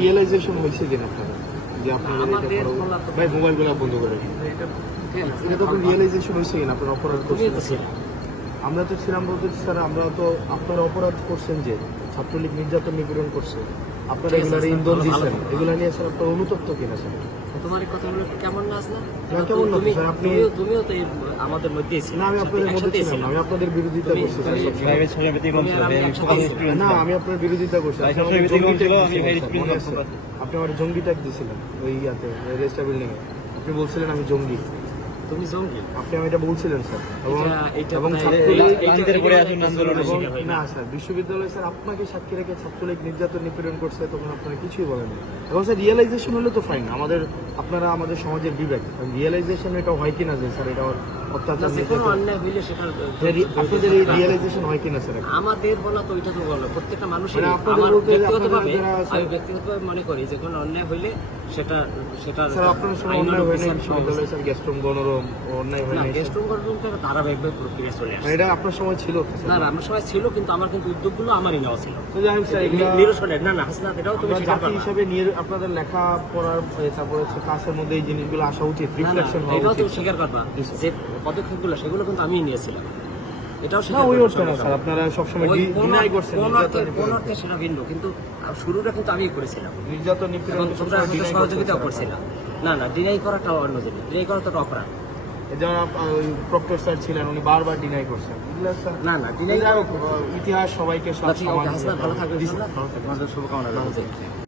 Realisation হয়েছে কিনা আপনারা যে আপনাদের ভাই মোবাইলগুলো বন্ধ করে এটা তো রিয়েলাইজেশন হয়েছে কিনা আপনারা অপরাধ করছেন? আমরা তো ছিলাম বলতে স্যার, আমরা তো আপনারা অপরাধ করছেন যে ছাত্রলীগ নির্যাতন নিপীড়ন করছে, আপনারা এগুলার ইন্ধন দিচ্ছেন, এগুলা নিয়ে স্যার আপনার অনুতপ্ত কিনা স্যার? তোমার কথাগুলো কেমন না আসলে? না কেমন না স্যার, আপনি তুমিও তো আমাদের মধ্যে না, আমি আপনাদের মধ্যে ছিলাম না, আমি আপনাদের বিরোধিতা করছি স্যার। না, আমি আপনার বিরোধিতা করছি। আপনি আমার জঙ্গি ট্যাগ দিয়েছিলেন ওই ইয়াতে রেজিস্টার বিল্ডিং এ, আপনি বলছিলেন আমি জঙ্গি। তুমি জঙ্গি? আপনি আমি এটা বলছিলেন স্যার। এবং না স্যার, বিশ্ববিদ্যালয় স্যার আপনাকে সাক্ষী রেখে ছাত্রলীগ নির্যাতন নিপীড়ন করছে, তখন আপনারা কিছুই বলেন না। এবং স্যার রিয়েলাইজেশন হলে তো ফাইন, আপনারা আমাদের সমাজের বিবেক, রিয়েলাইজেশন এটা হয় কিনা যে স্যার এটা অত্যাচার অন্যায় হইলে সেটা আপনাদের এই রিয়েলাইজেশন হয় কিনা স্যার? আমাদের বলা তো ওইটা তো বলো, প্রত্যেকটা মানুষের ব্যক্তিগতভাবে মনে করি যে কোনো অন্যায় হইলে সেটা স্যার আপনার সময় অন্যায় হয় না বিশ্ববিদ্যালয় স্যার, গেস্টরুম গণরুম অন্যায় হয় না? গেস্টরুম গণরুমটা ধারাবাহিকভাবে প্রক্রিয়া চলে আসে। এটা আপনার সময় ছিল? না, আমার সময় ছিল, কিন্তু আমার কিন্তু উদ্যোগগুলো আমারই নেওয়া ছিল। নিরসনের না হাসনাত, এটাও তুমি জাতি হিসেবে আপনাদের লেখা পড়ার তারপরে ক্লাসের মধ্যে এই জিনিসগুলো আসা উচিত, রিফ্লেকশন হওয়া এটাও উচিত। তুমি স্বীকার করবা যে পদক্ষেপগুলো সেগুলো কিন্তু আমিই নিয়েছিলাম। এটাও না ওই অর্থে না স্যার, আপনারা সবসময় ডিনাই করছেন। কোন অর্থে সেটা ভিন্ন, কিন্তু শুরুটা কিন্তু আমিই করেছিলাম। নির্যাতন নিপীড়ন সহযোগিতা করছিলাম। না ডিনাই করাটা অন্য জিনিস, ডিনাই করা তো অপরাধ। যারা প্রক্টর স্যার ছিলেন উনি বারবার ডিনাই করছেন। না ডিনাই ইতিহাস সবাইকে ভালো থাকবে, শুভকামনা।